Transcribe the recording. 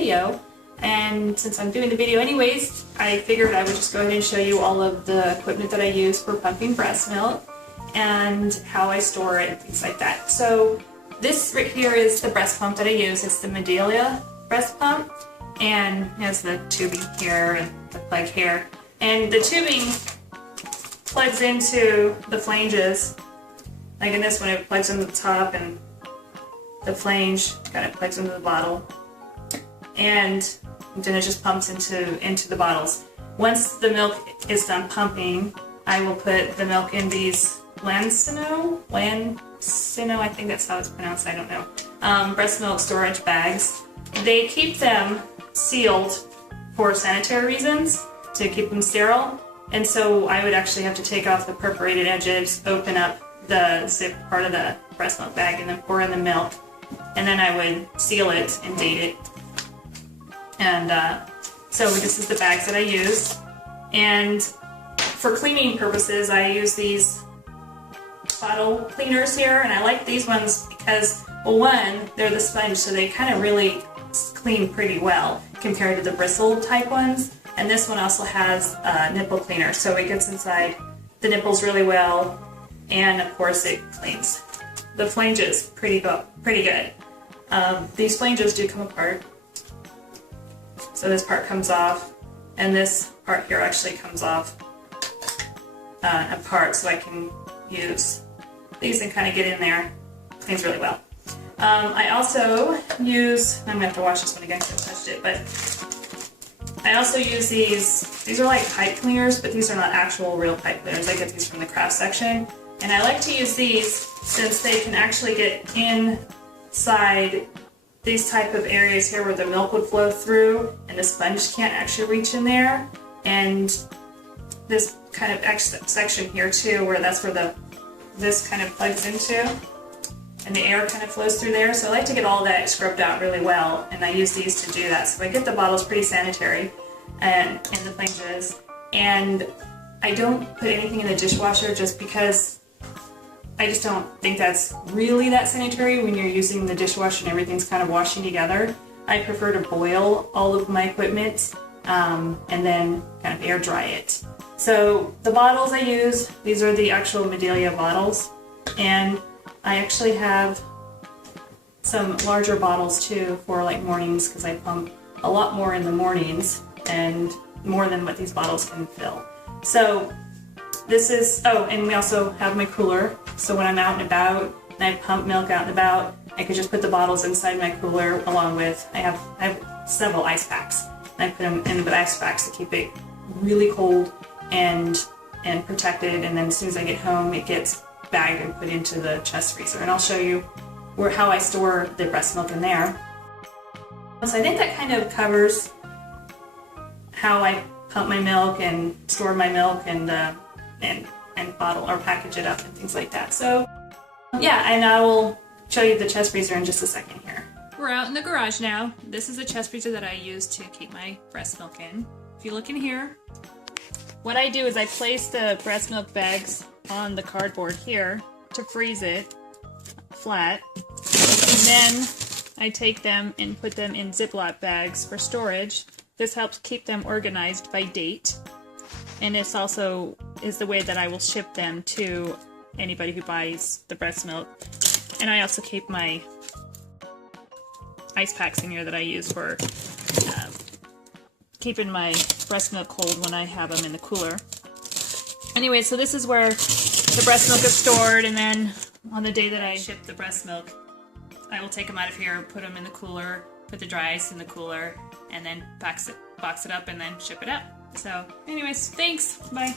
video. And since I'm doing the video anyways, I figured I would just go ahead and show you all of the equipment that I use for pumping breast milk and how I store it and things like that. So this right here is the breast pump that I use. It's the Medela breast pump, and it has the tubing here and the plug here. And the tubing plugs into the flanges. Like in this one, it plugs into the top, and the flange kind of plugs into the bottle. And then it just pumps into the bottles. Once the milk is done pumping, I will put the milk in these Lancino, I think that's how it's pronounced, I don't know, breast milk storage bags. They keep them sealed for sanitary reasons, to keep them sterile. And so I would actually have to take off the perforated edges, open up the zip part of the breast milk bag, and then pour in the milk. And then I would seal it and date it. And so this is the bags that I use. And for cleaning purposes, I use these bottle cleaners here, and I like these ones because, well, one, they're the sponge, so they kind of really clean pretty well compared to the bristle type ones. And this one also has a nipple cleaner, so it gets inside the nipples really well, and of course it cleans the flanges pretty good. These flanges do come apart, so this part comes off, and this part here actually comes off apart, so I can use these and kind of get in there. Cleans really well. I also use, I'm going to have to wash this one again because I touched it, but I also use these. These are like pipe cleaners, but these are not actual real pipe cleaners. I get these from the craft section. And I like to use these since they can actually get inside these type of areas here where the milk would flow through and the sponge can't actually reach in there. And this kind of extra section here too, where that's where this kind of plugs into, and the air kind of flows through there. So I like to get all that scrubbed out really well, and I use these to do that. So I get the bottles pretty sanitary and in the flanges. And I don't put anything in the dishwasher just because I just don't think that's really that sanitary when you're using the dishwasher and everything's kind of washing together. I prefer to boil all of my equipment and then kind of air dry it. So the bottles I use, these are the actual Medela bottles, and I actually have some larger bottles too for like mornings, because I pump a lot more in the mornings and more than what these bottles can fill. So this is, oh, and we also have my cooler, so when I'm out and about and I pump milk out and about, I could just put the bottles inside my cooler along with, I have several ice packs, and I put them in the ice packs to keep it really cold and protected, and then as soon as I get home it gets bagged and put into the chest freezer. And I'll show you how I store the breast milk in there. So I think that kind of covers how I pump my milk and store my milk and bottle or package it up and things like that. So yeah, and I will show you the chest freezer in just a second here. We're out in the garage now. This is the chest freezer that I use to keep my breast milk in. If you look in here, what I do is I place the breast milk bags on the cardboard here to freeze it flat, and then I take them and put them in Ziploc bags for storage. This helps keep them organized by date, and this also is the way that I will ship them to anybody who buys the breast milk. And I also keep my ice packs in here that I use for keeping my breast milk cold when I have them in the cooler. Anyway, so this is where the breast milk is stored, and then on the day that I ship the breast milk, I will take them out of here, put them in the cooler, put the dry ice in the cooler, and then box it up and then ship it out. So anyways, thanks, bye.